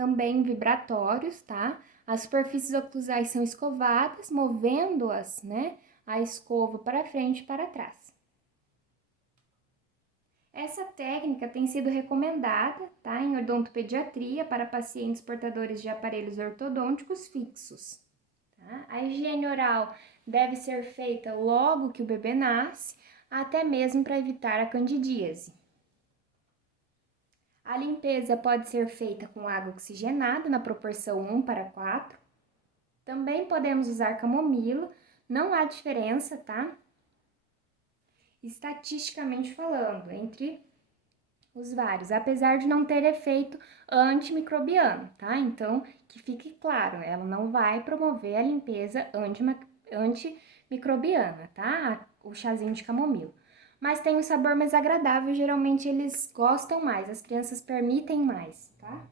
também vibratórios, tá? As superfícies oclusais são escovadas, movendo-as, né, a escova para frente e para trás. Essa técnica tem sido recomendada, tá, em odontopediatria para pacientes portadores de aparelhos ortodônticos fixos. Tá? A higiene oral deve ser feita logo que o bebê nasce, até mesmo para evitar a candidíase. A limpeza pode ser feita com água oxigenada na proporção 1:4. Também podemos usar camomila, não há diferença, tá? Estatisticamente falando, entre os vários, apesar de não ter efeito antimicrobiano, tá? Então, que fique claro, ela não vai promover a limpeza antimicrobiana, tá? O chazinho de camomila. Mas tem um sabor mais agradável, geralmente eles gostam mais, as crianças permitem mais, tá?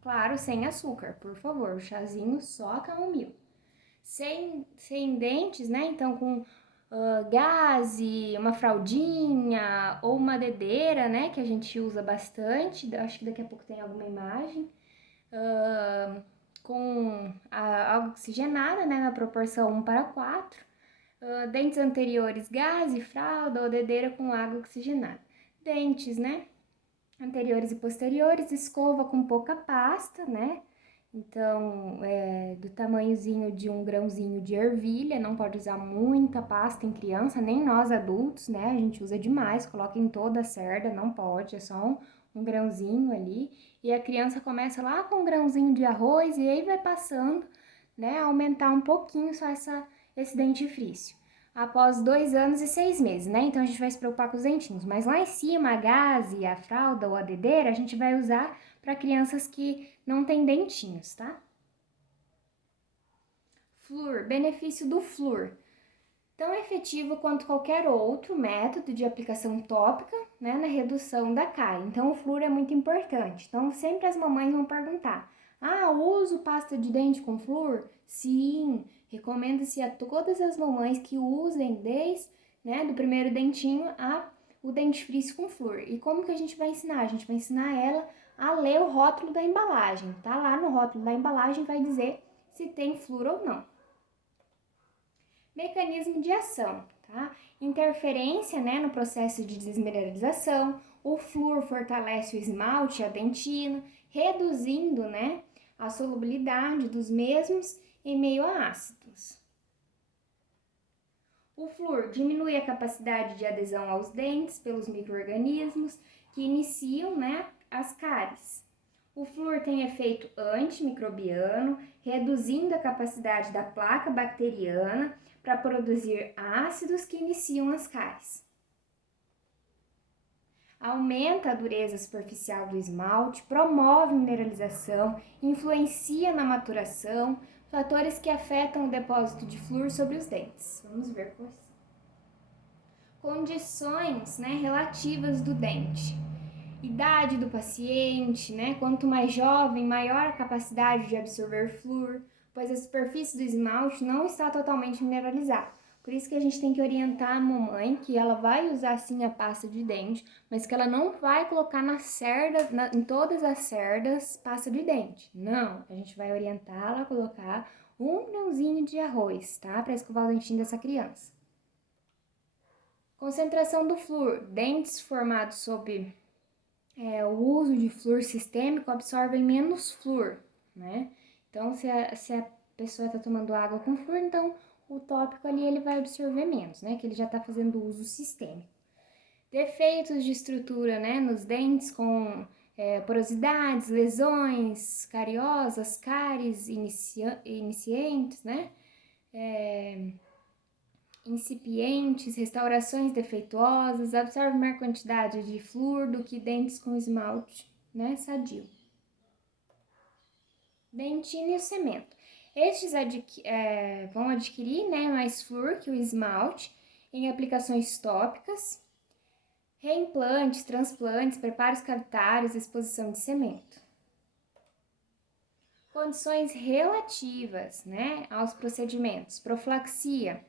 Claro, sem açúcar, por favor, o chazinho só camomila. Sem dentes, né? Então, com gaze, uma fraldinha ou uma dedeira, né? Que a gente usa bastante, acho que daqui a pouco tem alguma imagem. Com a água oxigenada, né? Na proporção 1:4. Dentes anteriores, gaze, fralda ou dedeira com água oxigenada. Dentes, né? Anteriores e posteriores, escova com pouca pasta, né? Então, do tamanhozinho de um grãozinho de ervilha, não pode usar muita pasta em criança, nem nós adultos, né? A gente usa demais, coloca em toda a cerda, não pode, é só um grãozinho ali. E a criança começa lá com um grãozinho de arroz e aí vai passando, né? Aumentar um pouquinho só esse dentifrício. Após 2 anos e 6 meses, né? Então a gente vai se preocupar com os dentinhos. Mas lá em cima, a gaze, a fralda ou a dedeira, a gente vai usar para crianças que não têm dentinhos, tá? Flúor, benefício do flúor. Tão efetivo quanto qualquer outro método de aplicação tópica, né, na redução da cárie. Então, o flúor é muito importante. Então, sempre as mamães vão perguntar: uso pasta de dente com flúor? Sim, recomenda-se a todas as mamães que usem desde, né, do primeiro dentinho o dentifrício com flúor. E como que a gente vai ensinar? A gente vai ensinar ela a ler o rótulo da embalagem. Tá lá no rótulo da embalagem vai dizer se tem flúor ou não. Mecanismo de ação, tá? Interferência, né, no processo de desmineralização. O flúor fortalece o esmalte e a dentina, reduzindo, né, a solubilidade dos mesmos em meio a ácidos. O flúor diminui a capacidade de adesão aos dentes pelos micro-organismos que iniciam, né, as cáries. O flúor tem efeito antimicrobiano, reduzindo a capacidade da placa bacteriana para produzir ácidos que iniciam as cáries. Aumenta a dureza superficial do esmalte, promove mineralização, influencia na maturação, fatores que afetam o depósito de flúor sobre os dentes. Vamos ver quais são. Condições, né, relativas do dente. Idade do paciente, né? Quanto mais jovem, maior a capacidade de absorver flúor, pois a superfície do esmalte não está totalmente mineralizada. Por isso que a gente tem que orientar a mamãe que ela vai usar sim a pasta de dente, mas que ela não vai colocar em todas as cerdas pasta de dente. Não, a gente vai orientá-la a colocar um grãozinho de arroz, tá? Para escovar o dentinho dessa criança. Concentração do flúor. Dentes formados sob o uso de flúor sistêmico absorvem menos flúor, né? Então, se a pessoa está tomando água com flúor, então o tópico ali ele vai absorver menos, né? Que ele já está fazendo uso sistêmico. Defeitos de estrutura, né? Nos dentes com porosidades, lesões, cariosas, cáries iniciantes, né? Incipientes, restaurações defeituosas, absorve maior quantidade de flúor do que dentes com esmalte, né, sadio. Dentina e o cemento. Estes vão adquirir, né, mais flúor que o esmalte em aplicações tópicas, reimplantes, transplantes, preparos cavitários, exposição de cemento. Condições relativas, né, aos procedimentos. Profilaxia.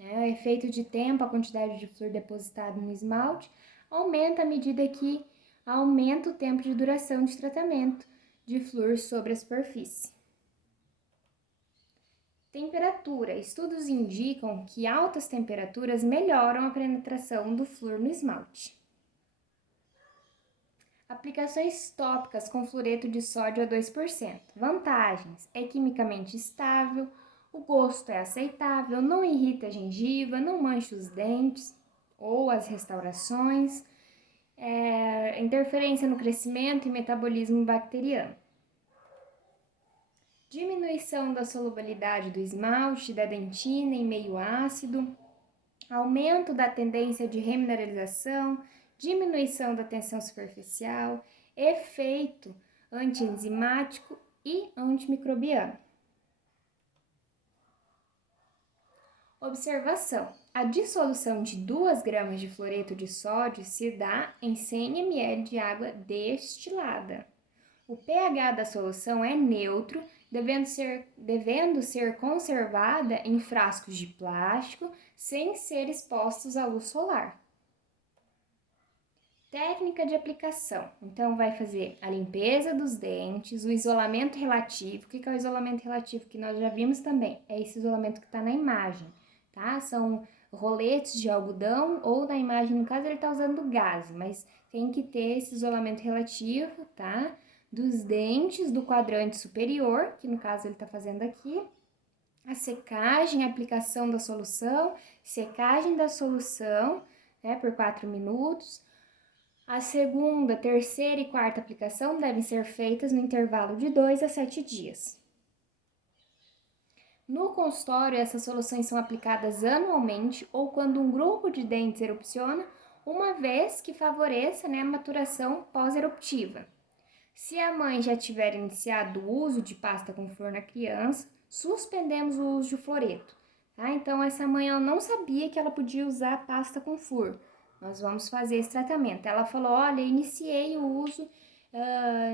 O efeito de tempo, a quantidade de flúor depositado no esmalte, aumenta à medida que aumenta o tempo de duração de tratamento, de flúor sobre a superfície. Temperatura. Estudos indicam que altas temperaturas melhoram a penetração do flúor no esmalte. Aplicações tópicas com fluoreto de sódio a 2%. Vantagens: é quimicamente estável, o gosto é aceitável, não irrita a gengiva, não mancha os dentes ou as restaurações, interferência no crescimento e metabolismo bacteriano. Diminuição da solubilidade do esmalte, da dentina em meio ácido, aumento da tendência de remineralização, diminuição da tensão superficial, efeito antienzimático e antimicrobiano. Observação: a dissolução de 2 gramas de fluoreto de sódio se dá em 100 ml de água destilada. O pH da solução é neutro, devendo ser conservada em frascos de plástico sem ser expostos à luz solar. Técnica de aplicação. Então, vai fazer a limpeza dos dentes, o isolamento relativo. O que é o isolamento relativo? Que nós já vimos também. É esse isolamento que está na imagem, tá? São roletes de algodão ou na imagem, no caso, ele está usando gás, mas tem que ter esse isolamento relativo, tá? Dos dentes do quadrante superior, que no caso ele está fazendo aqui. A secagem, a aplicação da solução, secagem da solução, né, por 4 minutos. A segunda, terceira e quarta aplicação devem ser feitas no intervalo de 2 a 7 dias. No consultório, essas soluções são aplicadas anualmente ou quando um grupo de dentes erupciona, uma vez que favoreça, né, a maturação pós-eruptiva. Se a mãe já tiver iniciado o uso de pasta com flúor na criança, suspendemos o uso de fluoreto. Tá? Então, essa mãe ela não sabia que ela podia usar pasta com flúor. Nós vamos fazer esse tratamento. Ela falou, olha, iniciei o uso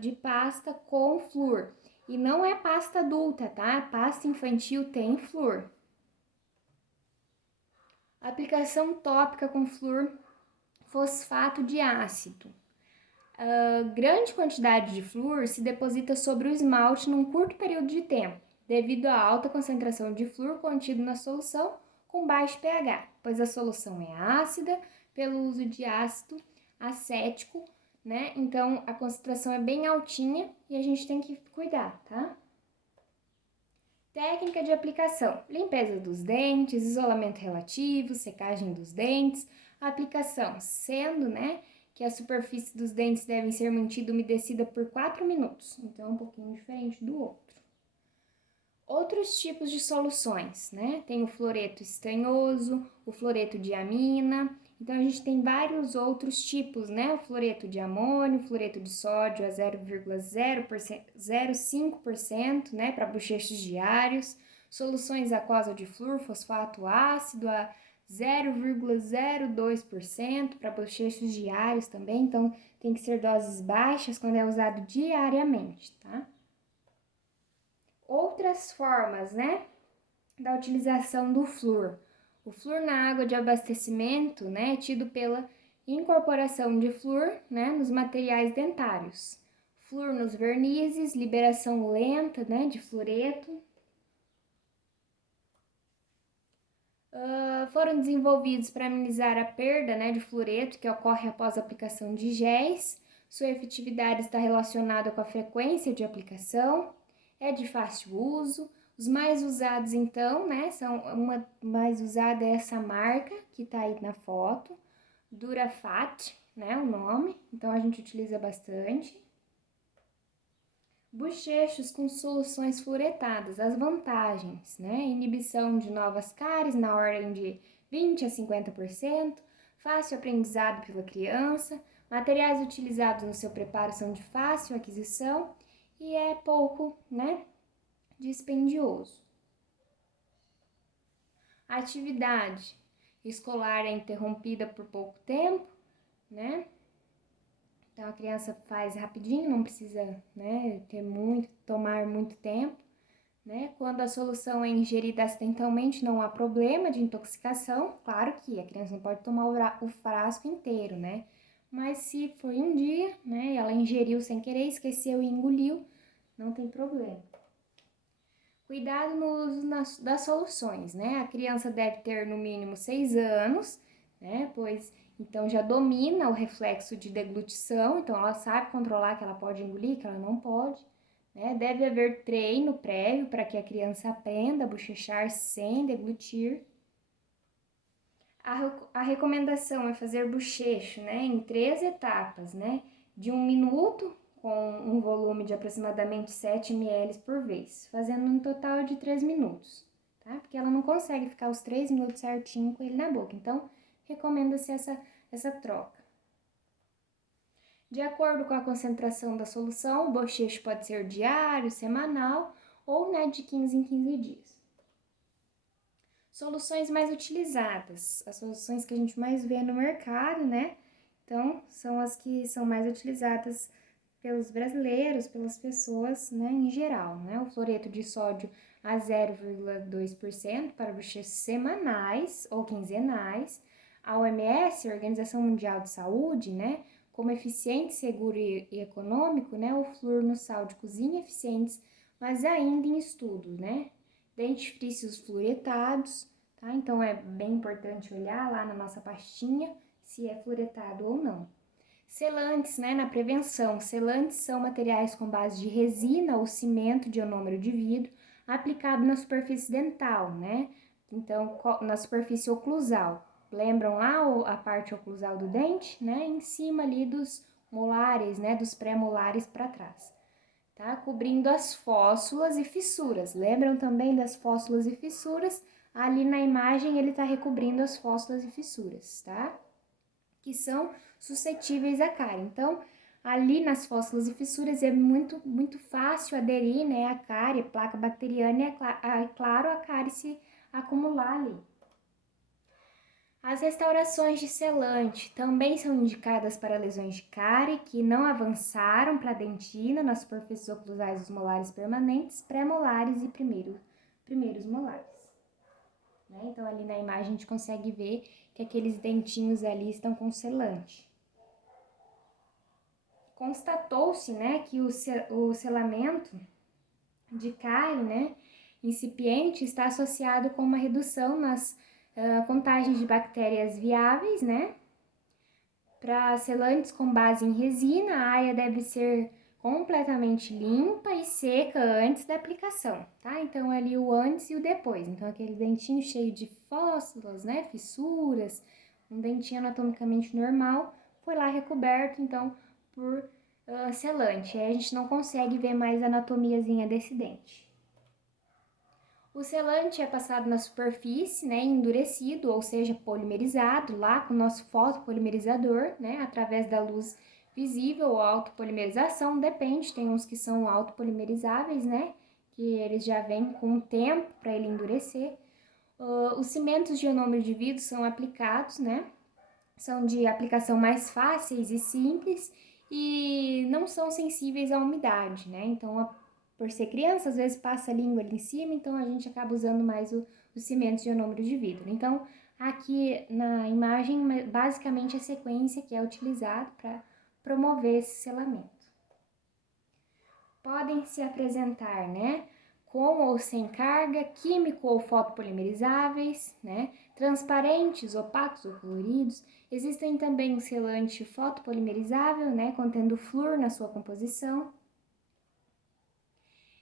de pasta com flúor. E não é pasta adulta, tá? Pasta infantil tem flúor. Aplicação tópica com flúor fosfato de ácido. Grande quantidade de flúor se deposita sobre o esmalte num curto período de tempo, devido à alta concentração de flúor contido na solução com baixo pH, pois a solução é ácida pelo uso de ácido acético, né? Então, a concentração é bem altinha e a gente tem que cuidar, tá? Técnica de aplicação: limpeza dos dentes, isolamento relativo, secagem dos dentes. A aplicação sendo, né, que a superfície dos dentes deve ser mantida umedecida por 4 minutos. Então, é um pouquinho diferente do outro. Outros tipos de soluções, né? Tem o fluoreto estanhoso, o fluoreto de amina. Então, a gente tem vários outros tipos, né? O fluoreto de amônio, o fluoreto de sódio a 0,05%, né? Para bochechos diários. Soluções aquosas de flúor, fosfato ácido a 0,02% para bochechos diários também. Então, tem que ser doses baixas quando é usado diariamente, tá? Outras formas, né, da utilização do flúor. O flúor na água de abastecimento, né, é tido pela incorporação de flúor, né, nos materiais dentários. Flúor nos vernizes, liberação lenta, né, de fluoreto. Foram desenvolvidos para amenizar a perda, né, de fluoreto que ocorre após a aplicação de géis. Sua efetividade está relacionada com a frequência de aplicação. É de fácil uso. Os mais usados, então, né, uma mais usada é essa marca que tá aí na foto, Durafat, né, o nome, então a gente utiliza bastante. Bochechos com soluções fluoretadas, as vantagens, né, inibição de novas cáries na ordem de 20 a 50%, fácil aprendizado pela criança, materiais utilizados no seu preparo são de fácil aquisição, e é pouco, né, dispendioso. A atividade escolar é interrompida por pouco tempo, né? Então a criança faz rapidinho, não precisa, né, tomar muito tempo, né? Quando a solução é ingerida acidentalmente, não há problema de intoxicação. Claro que a criança não pode tomar o frasco inteiro, né? Mas se foi um dia, né, ela ingeriu sem querer, esqueceu e engoliu, não tem problema. Cuidado no uso das soluções, né? A criança deve ter no mínimo 6 anos, né? Pois então já domina o reflexo de deglutição, então ela sabe controlar que ela pode engolir, que ela não pode, né? Deve haver treino prévio para que a criança aprenda a bochechar sem deglutir. A recomendação é fazer bochecho, né, em 3 etapas, né? De 1 minuto, com um volume de aproximadamente 7 ml por vez, fazendo um total de 3 minutos, tá? Porque ela não consegue ficar os 3 minutos certinho com ele na boca, então recomenda-se essa troca. De acordo com a concentração da solução, o bochecho pode ser diário, semanal ou, né, de 15 em 15 dias. Soluções mais utilizadas, as soluções que a gente mais vê no mercado, né? Então, são as que são mais utilizadas pelos brasileiros, pelas pessoas, né, em geral, né? O fluoreto de sódio a 0,2% para bochechos semanais ou quinzenais. A OMS, a Organização Mundial de Saúde, né, como eficiente, seguro e econômico, né, o flúor no sal de cozinha eficientes, mas ainda em estudo, né? Dentifrícios fluoretados, tá? Então é bem importante olhar lá na nossa pastinha se é fluoretado ou não. Selantes, né, na prevenção. Selantes são materiais com base de resina ou cimento de ionômero de vidro aplicado na superfície dental, né? Então, na superfície oclusal. Lembram lá a parte oclusal do dente, né? Em cima ali dos molares, né, dos pré-molares para trás. Tá? Cobrindo as fóssulas e fissuras. Lembram também das fóssulas e fissuras? Ali na imagem ele está recobrindo as fóssulas e fissuras, tá? Que são suscetíveis à cárie. Então, ali nas fóssulas e fissuras é muito fácil aderir, né, a cárie, a placa bacteriana e, claro, a cárie se acumular ali. As restaurações de selante também são indicadas para lesões de cárie que não avançaram para a dentina nas superfícies oclusais dos molares permanentes, pré-molares e primeiros molares. Né? Então, ali na imagem a gente consegue ver que aqueles dentinhos ali estão com selante. Constatou-se, né, que o selamento de cárie, né, incipiente está associado com uma redução nas contagens de bactérias viáveis, né? Para selantes com base em resina, a área deve ser completamente limpa e seca antes da aplicação, tá? Então, ali o antes e o depois. Então, aquele dentinho cheio de fósforos, né? Fissuras, um dentinho anatomicamente normal, foi lá recoberto, então, por selante. Aí a gente não consegue ver mais a anatomiazinha desse dente. O selante é passado na superfície, né, endurecido, ou seja, polimerizado, lá com o nosso fotopolimerizador, né, através da luz visível ou autopolimerização, depende, tem uns que são autopolimerizáveis, né, que eles já vêm com o tempo para ele endurecer. Os cimentos de ionômero de vidro são aplicados, né, são de aplicação mais fáceis e simples e não são sensíveis à umidade, né, então por ser criança, às vezes passa a língua ali em cima, então a gente acaba usando mais os cimentos de ionômero de vidro. Então, aqui na imagem, basicamente a sequência que é utilizada para promover esse selamento. Podem se apresentar, né, com ou sem carga, químico ou fotopolimerizáveis, né, transparentes, opacos ou coloridos. Existem também o selante fotopolimerizável, né, contendo flúor na sua composição.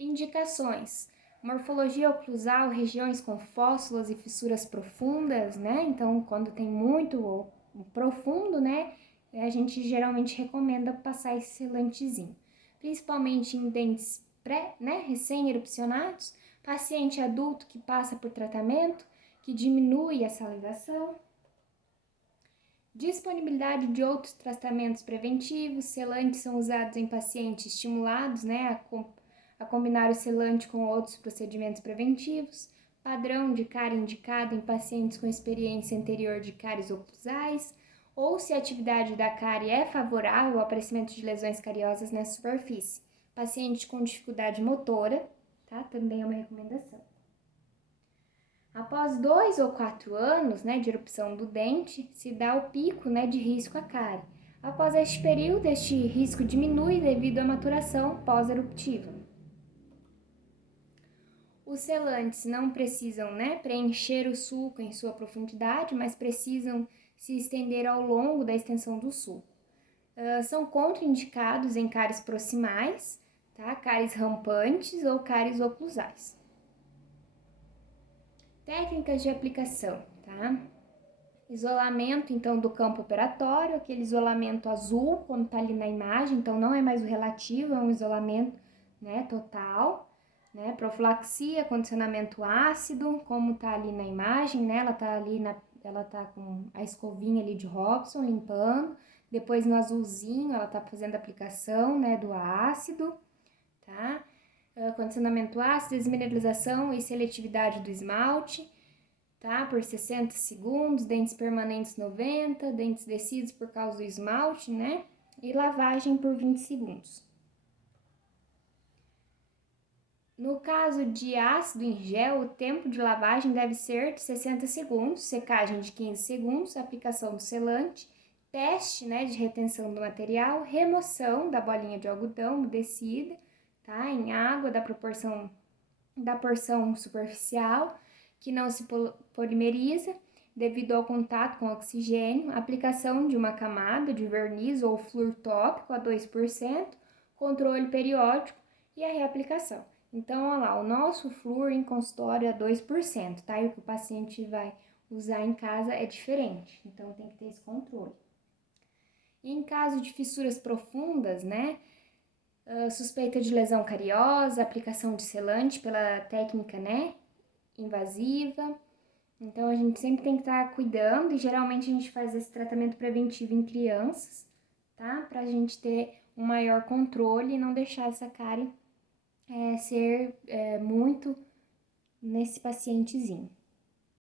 Indicações: morfologia oclusal, regiões com fóssulas e fissuras profundas, né? Então, quando tem muito profundo, né? A gente geralmente recomenda passar esse selantezinho, principalmente em dentes recém-erupcionados, paciente adulto que passa por tratamento, que diminui a salivação. Disponibilidade de outros tratamentos preventivos, selantes são usados em pacientes estimulados, né, a combinar o selante com outros procedimentos preventivos, padrão de cárie indicado em pacientes com experiência anterior de cáries oclusais, ou se a atividade da cárie é favorável ao aparecimento de lesões cariosas nessa superfície. Paciente com dificuldade motora, tá? Também é uma recomendação. Após 2 ou 4 anos, né, de erupção do dente, se dá o pico, né, de risco à cárie. Após este período, este risco diminui devido à maturação pós-eruptiva. Os selantes não precisam, né, preencher o sulco em sua profundidade, mas precisam se estender ao longo da extensão do sulco. São contraindicados em cáries proximais, tá? Cáries rampantes ou cáries oclusais. Técnicas de aplicação, tá? Isolamento, então, do campo operatório, aquele isolamento azul, quando tá ali na imagem, então não é mais o relativo, é um isolamento, né, total, né? Profilaxia, condicionamento ácido, como tá ali na imagem, né? Ela tá com a escovinha ali de Robson limpando. Depois no azulzinho ela tá fazendo a aplicação, né, do ácido, tá? Condicionamento ácido, desmineralização e seletividade do esmalte, tá? Por 60 segundos, dentes permanentes 90, dentes descidos por causa do esmalte, né? E lavagem por 20 segundos. No caso de ácido em gel, o tempo de lavagem deve ser de 60 segundos, secagem de 15 segundos, aplicação do selante, teste, né, de retenção do material, remoção da bolinha de algodão umedecida, tá, em água da porção superficial, que não se polimeriza devido ao contato com oxigênio, aplicação de uma camada de verniz ou flúor tópico a 2%, controle periódico e a reaplicação. Então, olha lá, o nosso flúor em consultório é 2%, tá? E o que o paciente vai usar em casa é diferente, então tem que ter esse controle. E em caso de fissuras profundas, né? Suspeita de lesão cariosa, aplicação de selante pela técnica, né? Invasiva. Então, a gente sempre tem que estar cuidando e geralmente a gente faz esse tratamento preventivo em crianças, tá? Pra gente ter um maior controle e não deixar essa cárie ser muito nesse pacientezinho.